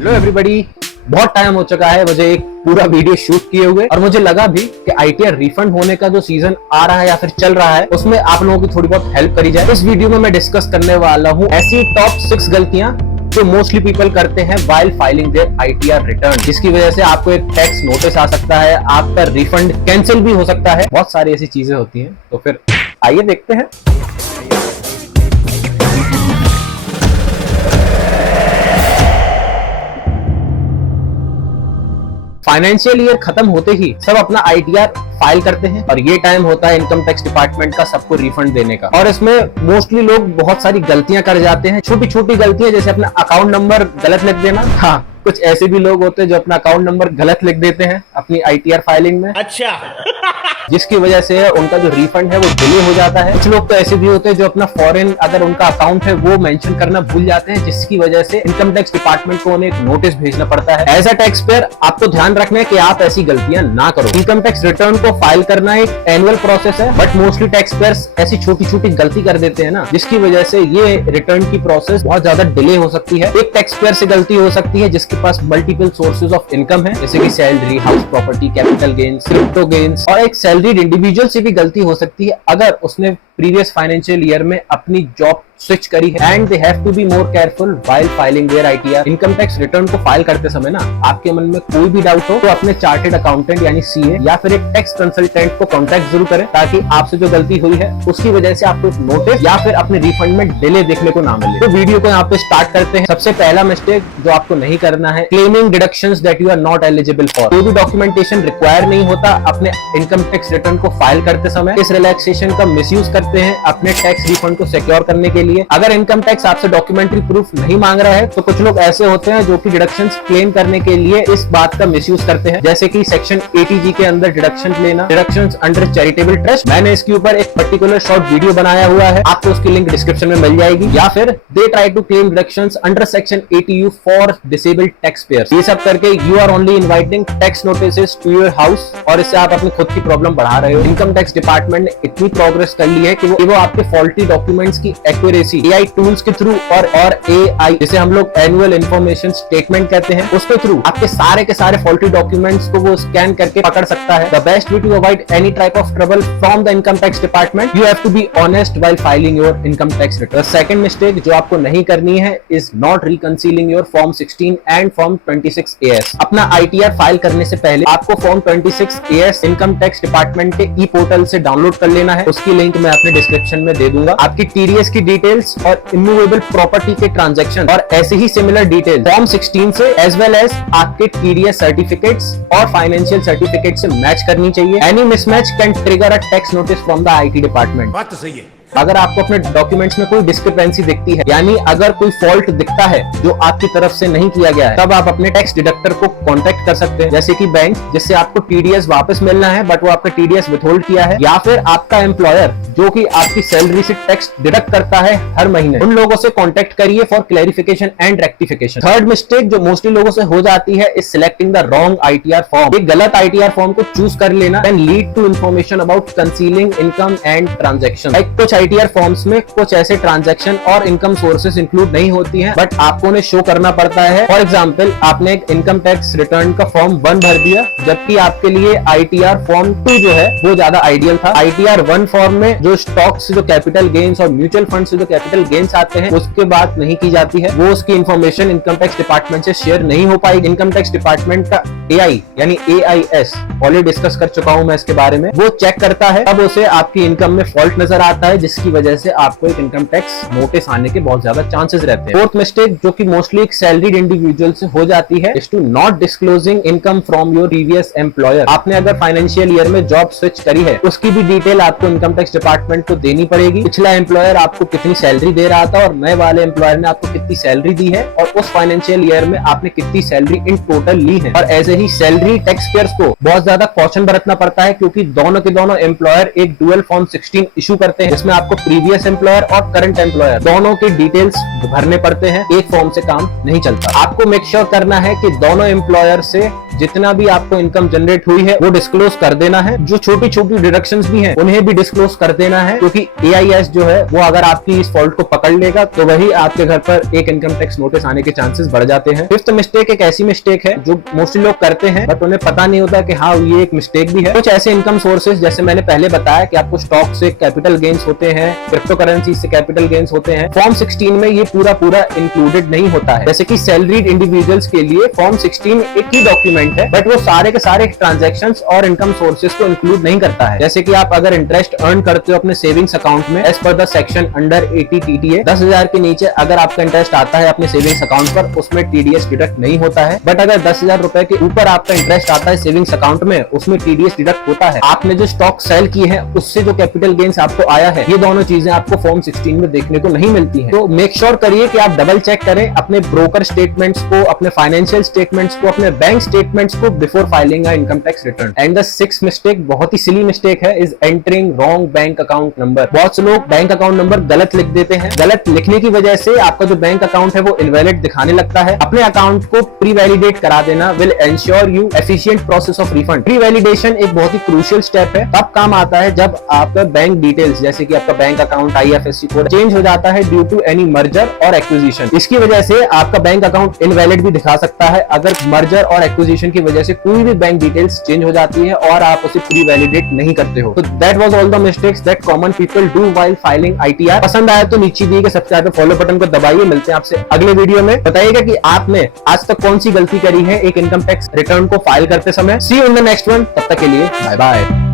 Hello everybody, बहुत time हो चुका है मुझे एक पूरा वीडियो शूट किए हुए और मुझे लगा भी कि आईटीआर रिफंड होने का जो सीजन आ रहा है या फिर चल रहा है उसमें आप लोगों की थोड़ी बहुत हेल्प करी जाए। इस वीडियो में मैं डिस्कस करने वाला हूँ ऐसी टॉप 6 गलतियां जो मोस्टली पीपल करते हैं while filing their ITR return, जिसकी वजह से आपको एक टैक्स नोटिस आ सकता है, आपका रिफंड कैंसिल भी हो सकता है। बहुत सारी ऐसी चीजें होती हैं, तो फिर आइए देखते हैं। फाइनेंशियल ईयर खत्म होते ही सब अपना आईटीआर फाइल करते हैं और ये टाइम होता है इनकम टैक्स डिपार्टमेंट का सबको रिफंड देने का। और इसमें मोस्टली लोग बहुत सारी गलतियां कर जाते हैं, छोटी छोटी गलतियां, जैसे अपना अकाउंट नंबर गलत लिख देना। हाँ, कुछ ऐसे भी लोग होते हैं जो अपना अकाउंट नंबर गलत लिख देते हैं अपनी आईटीआर फाइलिंग में, अच्छा जिसकी वजह से उनका जो रिफंड है वो डिले हो जाता है। कुछ लोग तो ऐसे भी होते हैं जो अपना फॉरेन अगर उनका अकाउंट है वो मेंशन करना भूल जाते हैं, जिसकी वजह से इनकम टैक्स डिपार्टमेंट को उन्हें एक नोटिस भेजना पड़ता है। एज अ टैक्स पेयर आपको ध्यान रखना है कि आप ऐसी गलतियां ना करो। इनकम टैक्स रिटर्न को फाइल करना एक एनुअल प्रोसेस है, बट मोस्टली टैक्स पेयर्स ऐसी छोटी छोटी गलती कर देते हैं ना, जिसकी वजह से ये रिटर्न की प्रोसेस बहुत ज्यादा डिले हो सकती है। एक टैक्स पेयर से गलती हो सकती है जिसके पास मल्टीपल सोर्सेज ऑफ इनकम है, जैसे कि salary, house property, capital gains, crypto gains, और एक सैलरीड इंडिविजुअल से भी गलती हो सकती है अगर उसने प्रीवियस फाइनेंशियल ईयर में अपनी जॉब स्विच करी है। And they have to be more careful while filing their ITR. Income tax return को फाइल करते समय ना आपके मन में कोई भी डाउट हो तो अपने चार्टेड अकाउंटेंट यानी सीए या फिर एक टैक्स कंसल्टेंट को कांटेक्ट जरूर करें, ताकि आपसे जो गलती हुई है उसकी वजह से आपको नोटिस या फिर अपने रिफंड में डिले देखने को ना मिले। तो वीडियो को यहाँ पे स्टार्ट करते हैं। सबसे पहला मिस्टेक जो आपको नहीं करना है, claiming deductions that you are not eligible for. कोई भी डॉक्यूमेंटेशन रिक्वायर नहीं होता अपने इनकम टैक्स रिटर्न को फाइल करते समय। इस रिलैक्सेशन का मिसयूज करते हैं अपने टैक्स रिफंड को सिक्योर करने के लिए। अगर इनकम टैक्स आपसे डॉक्यूमेंट्री प्रूफ नहीं मांग रहा है तो कुछ लोग ऐसे होते हैं जो कि डिडक्शंस क्लेम करने के लिए इस बात का मिसयूज करते हैं, जैसे कि सेक्शन 80G के अंदर डिडक्शन लेना, डिडक्शंस अंडर चैरिटेबल ट्रस्ट। मैंने इसके ऊपर एक पर्टिकुलर शॉर्ट वीडियो बनाया हुआ है, आपको उसकी लिंक डिस्क्रिप्शन में मिल जाएगी। या फिर they try to claim deductions under section 80U for disabled tax payers. ये सब करके you are only inviting tax notices to your house और इससे आप अपनी खुद की प्रॉब्लम बढ़ा रहे हो। इनकम टैक्स डिपार्टमेंट ने इतनी प्रोग्रेस कर ली है कि वो आपके फॉल्टी डॉक्यूमेंट्स की एक्यूरेसी एआई टूल्स के थ्रू और एआई, जिसे हम लोग एनुअल इंफॉर्मेशन स्टेटमेंट कहते हैं, उसके थ्रू आपके सारे के सारे फॉल्टी डॉक्यूमेंट्स को वो स्कैन करके पकड़ सकता है। The best way to avoid any type of trouble from the income tax department, you have to be honest while filing your income tax return. The second mistake जो आपको नहीं करनी है is not reconciling your form 16 and form 26AS। अपना ITR file करने से पहले आपको form 26AS income tax department के ई पोर्टल से डाउनलोड कर लेना है। उसकी लिंक मैं अपने डिस्क्रिप्शन में दे दूंगा। आपकी टीडीएस की डिटेल्स और इमूवेबल प्रॉपर्टी के ट्रांजैक्शन और ऐसे ही सिमिलर डिटेल फॉर्म 16 से एज वेल एज आपके टीडीएस सर्टिफिकेट्स और फाइनेंशियल सर्टिफिकेट से मैच करनी चाहिए। Any mismatch can trigger a tax notice from the IT department. बात तो सही है। अगर आपको अपने डॉक्यूमेंट्स में कोई डिस्क्रिपेंसी दिखती है, यानी अगर कोई फॉल्ट दिखता है जो आपकी तरफ से नहीं किया गया है, तब आप अपने टैक्स डिडक्टर को कांटेक्ट कर सकते हैं, जैसे कि बैंक जिससे आपको टीडीएस वापस मिलना है बट वो आपका टीडीएस विथहोल्ड किया है, या फिर आपका एम्प्लॉयर जो कि आपकी सैलरी से टैक्स डिडक्ट करता है हर महीने। उन लोगों से कांटेक्ट करिए for clarification and rectification. Third mistake जो मोस्टली लोगों से हो जाती है is selecting the wrong ITR form. एक गलत आईटीआर फॉर्म को चूज कर लेना can lead to information about concealing income and transaction. कुछ आईटीआर फॉर्म्स में कुछ ऐसे ट्रांजैक्शन और इनकम सोर्सेस इंक्लूड नहीं होती हैं, बट आपको उन्हें शो करना पड़ता है। फॉर एग्जांपल, आपने एक इनकम टैक्स रिटर्न का फॉर्म 1 भर दिया, जबकि आपके लिए आईटीआर फॉर्म 2 जो है वो ज्यादा आइडियल था। आईटीआर 1 फॉर्म में जो स्टॉक से जो कैपिटल गेन्स और म्यूचुअल फंड से जो कैपिटल गेन्स आते हैं उसके बात नहीं की जाती है, वो उसकी इंफॉर्मेशन इनकम टैक्स डिपार्टमेंट से शेयर नहीं हो पाई। इनकम टैक्स डिपार्टमेंट का एआई यानी AIS ऑलरेडी डिस्कस कर चुका हूं मैं इसके बारे में, वो चेक करता है, तब उसे आपकी इनकम में फॉल्ट नजर आता है, जिसकी वजह से आपको एक इनकम टैक्स नोटिस आने के बहुत ज्यादा चांसेस रहते हैं। फोर्थ मिस्टेक जो कि मोस्टली एक सैलरीड इंडिविजुअल से हो जाती है is to not disclosing income from your previous employer. आपने अगर फाइनेंशियल ईयर में जॉब स्विच करी है उसकी भी डिटेल आपको इनकम टैक्स डिपार्टमेंट को देनी पड़ेगी। पिछला एम्प्लॉयर आपको कितनी सैलरी दे रहा था और नए वाले एम्प्लॉयर ने आपको कितनी सैलरी दी है और उस फाइनेंशियल ईयर में आपने कितनी सैलरी इन टोटल ली है। और ऐसे ही सैलरी टैक्स पेयर्स को बहुत ज्यादा कॉशन बरतना पड़ता है, क्योंकि दोनों के दोनों एम्प्लॉयर एक डुअल फॉर्म 16 इशू करते हैं, जिसमें आपको प्रीवियस एम्प्लॉयर और करंट एम्प्लॉयर दोनों के डिटेल्स भरने पड़ते हैं। एक फॉर्म से काम नहीं चलता। आपको मेक श्योर करना है कि दोनों एम्प्लॉयर से जितना भी आपको इनकम जनरेट हुई है वो डिस्क्लोज कर देना है। जो छोटी छोटी डिडक्शंस भी हैं उन्हें भी डिस्क्लोज कर देना है, क्योंकि AIS जो है वो अगर आपकी इस फॉल्ट को पकड़ लेगा तो वही आपके घर पर एक इनकम टैक्स नोटिस आने के चांसेस बढ़ जाते हैं। फिफ्थ मिस्टेक एक ऐसी मिस्टेक है जो मोस्टली लोग करते हैं बट उन्हें पता नहीं होता कि हाँ ये एक मिस्टेक भी है। कुछ ऐसे इनकम सोर्सेज जैसे मैंने पहले बताया कि आपको स्टॉक से कैपिटल गेन्स होते हैं, क्रिप्टो करेंसी से कैपिटल गेन्स होते हैं, फॉर्म 16 में ये पूरा इंक्लूडेड नहीं होता है। जैसे कि सैलरीड इंडिविजुअल्स के लिए फॉर्म 16 एक ही डॉक्यूमेंट है बट वो सारे के सारे ट्रांजैक्शंस और इनकम सोर्सेज को इंक्लूड नहीं करता है। जैसे कि आप अगर इंटरेस्ट अर्न करते हो अपने सेविंग्स अकाउंट में as per the section under 80 TDS, 10,000 के नीचे अगर आपका इंटरेस्ट आता है अपने सेविंग्स अकाउंट पर, उसमें TDS डिडक्ट नहीं होता है। बट अगर 10,000 रुपए के ऊपर आपका इंटरेस्ट आता है सेविंग्स अकाउंट में, उसमें TDS डिडक्ट होता है। आपने जो स्टॉक सेल किए हैं उससे जो कैपिटल गेन्स आपको आया है, ये दोनों चीजें आपको फॉर्म 16 में देखने को नहीं मिलती है। तो मेक श्योर करिए कि आप डबल चेक करें अपने ब्रोकर स्टेटमेंट्स को, अपने फाइनेंशियल स्टेटमेंट्स को, अपने बैंक स्टेटमेंट्स को before filing a income tax return. And the sixth mistake बहुत ही सिली मिस्टेक है, is entering wrong bank account number. बहुत से लोग बैंक अकाउंट नंबर गलत लिख देते हैं। गलत लिखने की वजह से आपका जो बैंक अकाउंट है वो इनवैलिड दिखाने लगता है। अपने अकाउंट को प्री वैलिडेट करा देना will ensure you efficient process of refund. Pre validation एक बहुत ही क्रूशियल स्टेप है, तब काम आता है जब आपका बैंक डिटेल्स जैसे कि आपका bank account IFSC code change हो जाता है ड्यू टू एनी मर्जर और एक्विजिशन। इसकी वजह से आपका बैंक अकाउंट इनवैलिड भी दिखा सकता है अगर मर्जर और एक्विजिशन की वजह से कोई भी बैंक डिटेल्स चेंज हो जाती है और आप उसे प्री वैलिडेट नहीं करते हो। तो that was all the mistakes that common people do while filing ITR। पसंद आया तो नीचे दिए गए सब्सक्राइब और फॉलो बटन को दबाइए। मिलते हैं आपसे अगले वीडियो में। बताइएगा कि आपने आज तक कौन सी गलती करी है एक इनकम टैक्स रिटर्न को फाइल करते समय। See you in the next one. तब तक के लिए बाय बाय।